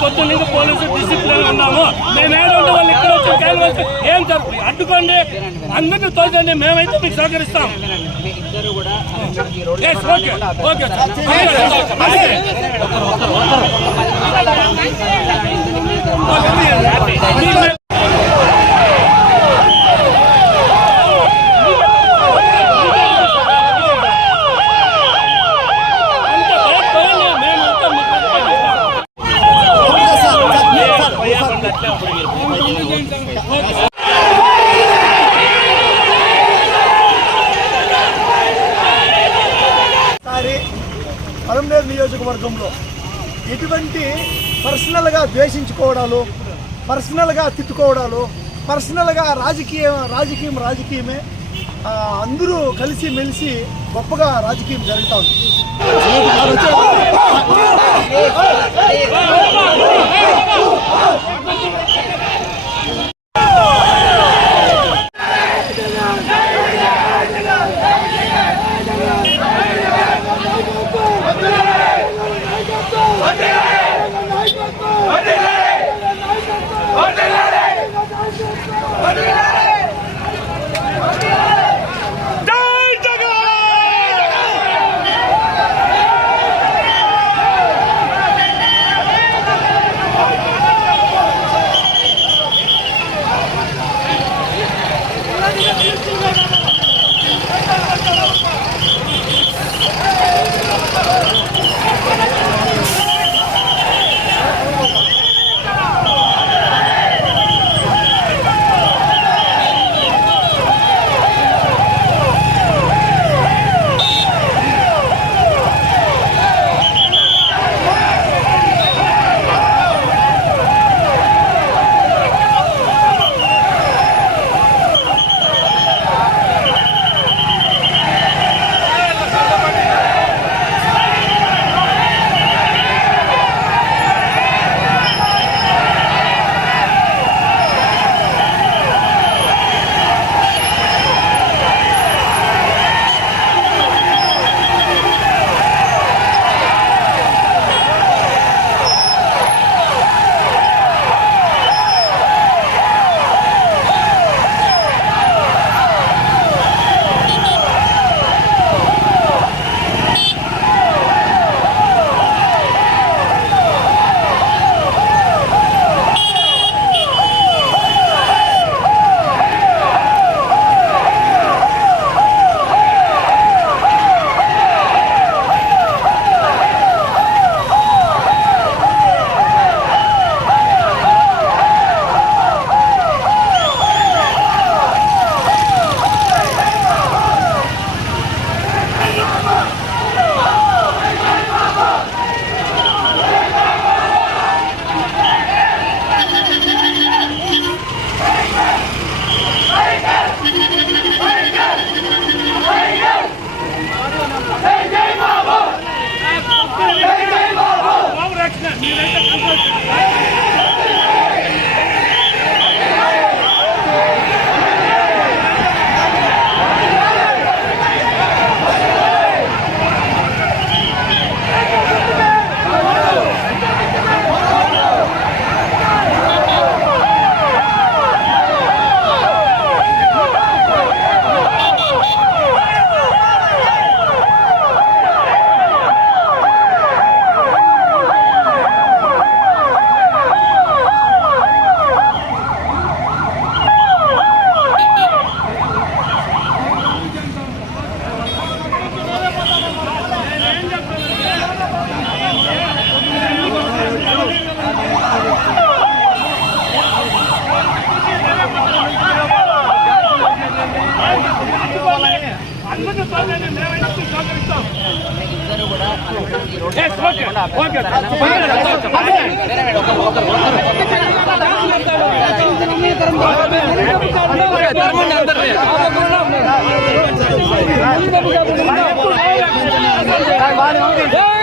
పొద్దున్న నుంచి police discipline ఉన్నాము మేము ఏడంటే వాళ్ళు ఇక్కడ వచ్చి క్యాన్వాస్ ఏం జరుపు అడ్డుకోండి. అందరినీ తోచండి మేమైతే మీకు సహకరిస్తాం. ఇద్దరు కూడా పలంనేరు నియోజకవర్గంలో ఎటువంటి పర్సనల్గా ద్వేషించుకోవడాలు పర్సనల్గా తిట్టుకోవడాలు పర్సనల్గా రాజకీయ రాజకీయం రాజకీయమే అందరూ కలిసి మెలిసి గొప్పగా రాజకీయం జరుగుతూ ఉంది ధర్మం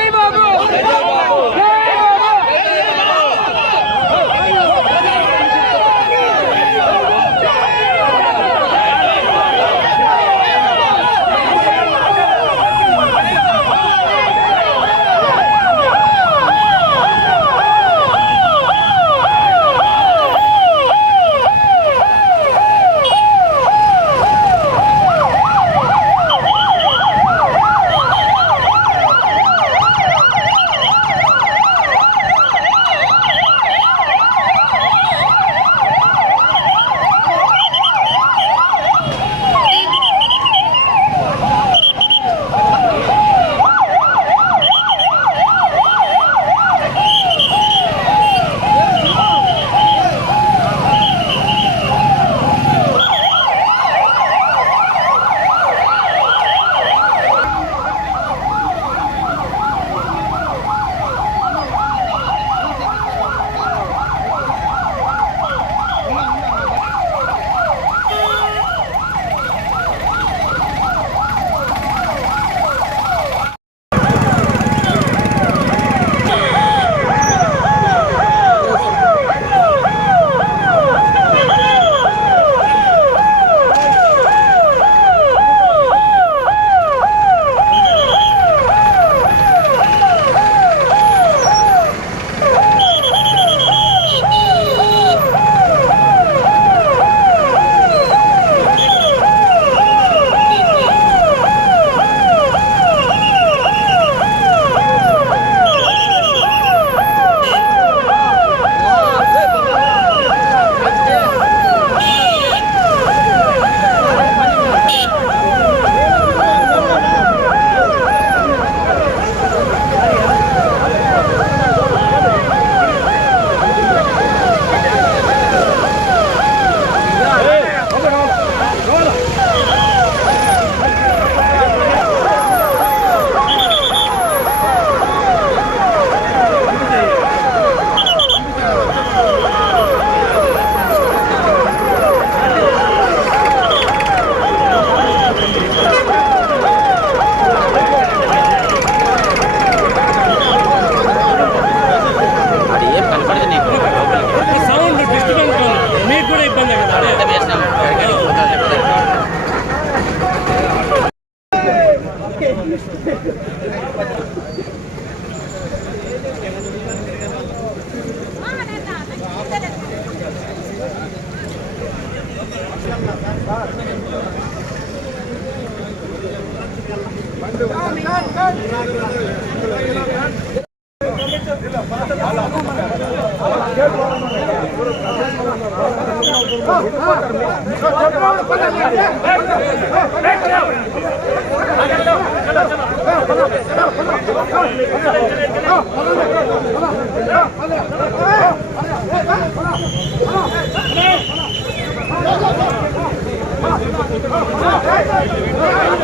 Hey!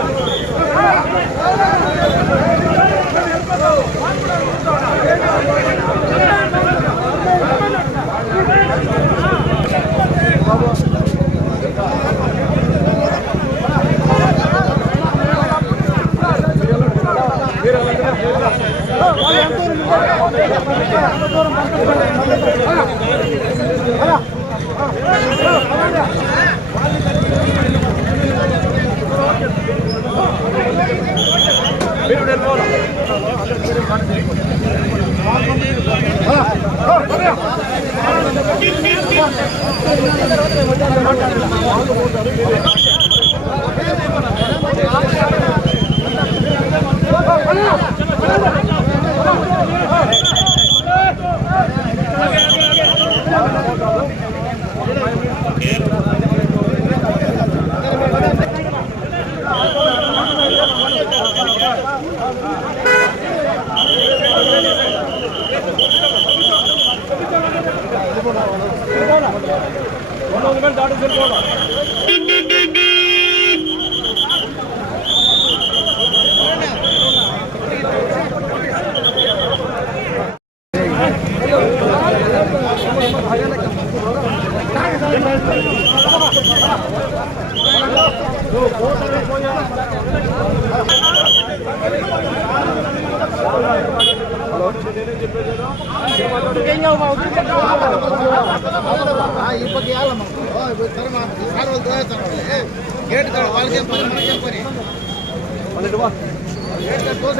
Thank you. பண்ணலாம் ಇಪ್ಪತ್ತು ಯಾರು ಸರ್ ಮಾಡಿ ಸಾರು ಒಂದು ಸರ್ ಅವರಲ್ಲಿ ಗೇಟ್ ತಗೊಳ್ಳಿ వాళ్ళಗೆ ಬನ್ನಿ ಒಂದಿಟ್ಟು ಗೇಟ್ ತೋರಿಸ್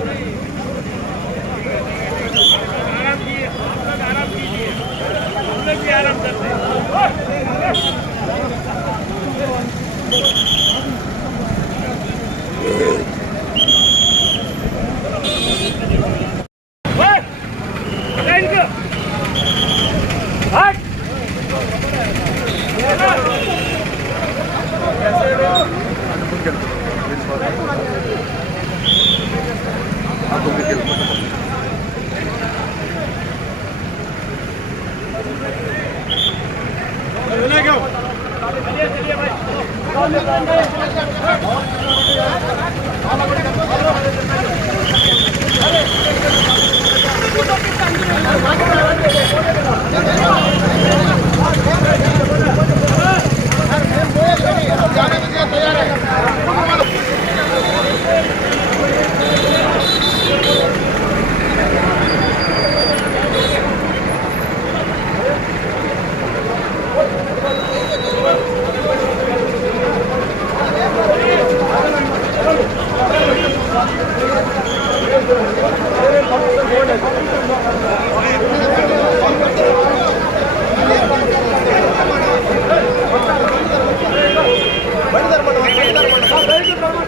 ತಯಾರಾಗ